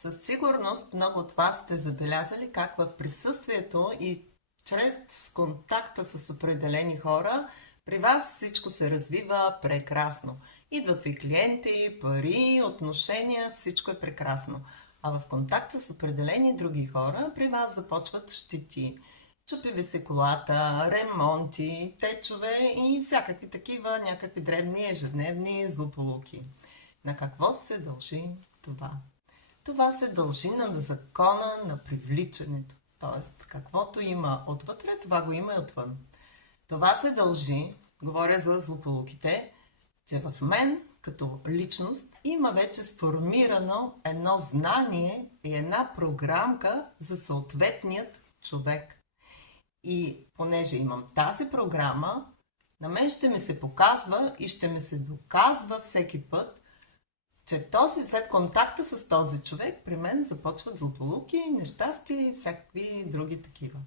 Със сигурност много от вас сте забелязали как в присъствието и чрез контакта с определени хора при вас всичко се развива прекрасно. Идват ви клиенти, пари, отношения, всичко е прекрасно. А в контакт с определени други хора при вас започват щети. Чупи ви се колата, ремонти, течове и всякакви такива някакви дребни ежедневни злополуки. На какво се дължи това? Това се дължи на закона на привличането. Тоест, каквото има отвътре, това го има и отвън. Това се дължи, говоря за злополуките, че в мен, като личност, има вече сформирано едно знание и една програмка за съответният човек. И понеже имам тази програма, на мен ще ми се показва и ще ми се доказва всеки път, че след контакта с този човек при мен започват злополуки, нещастия и всякакви други такива.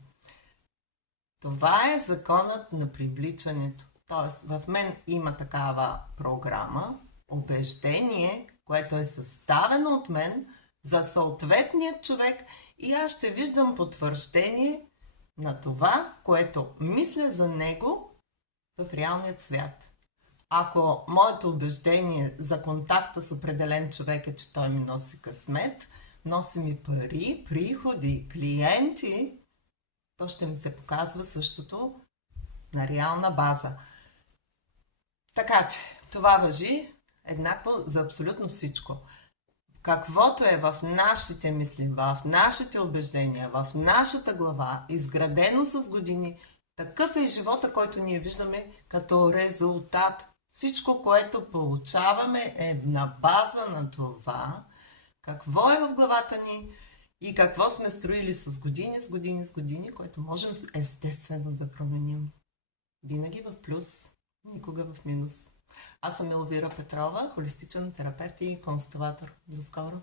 Това е законът на привличането. Тоест, в мен има такава програма, убеждение, което е съставено от мен за съответният човек и аз ще виждам потвърждение на това, което мисля за него в реалният свят. Ако моето убеждение за контакта с определен човек е, че той ми носи късмет, носи ми пари, приходи, клиенти, то ще ми се показва същото на реална база. Така че, това важи еднакво за абсолютно всичко. Каквото е в нашите мисли, в нашите убеждения, в нашата глава, изградено с години, такъв е живота, който ние виждаме като резултат. Всичко, което получаваме е на база на това, какво е в главата ни и какво сме строили с години, което можем естествено да променим. Винаги в плюс, никога в минус. Аз съм Елвира Петрова, холистичен терапевт и констелатор. До скоро!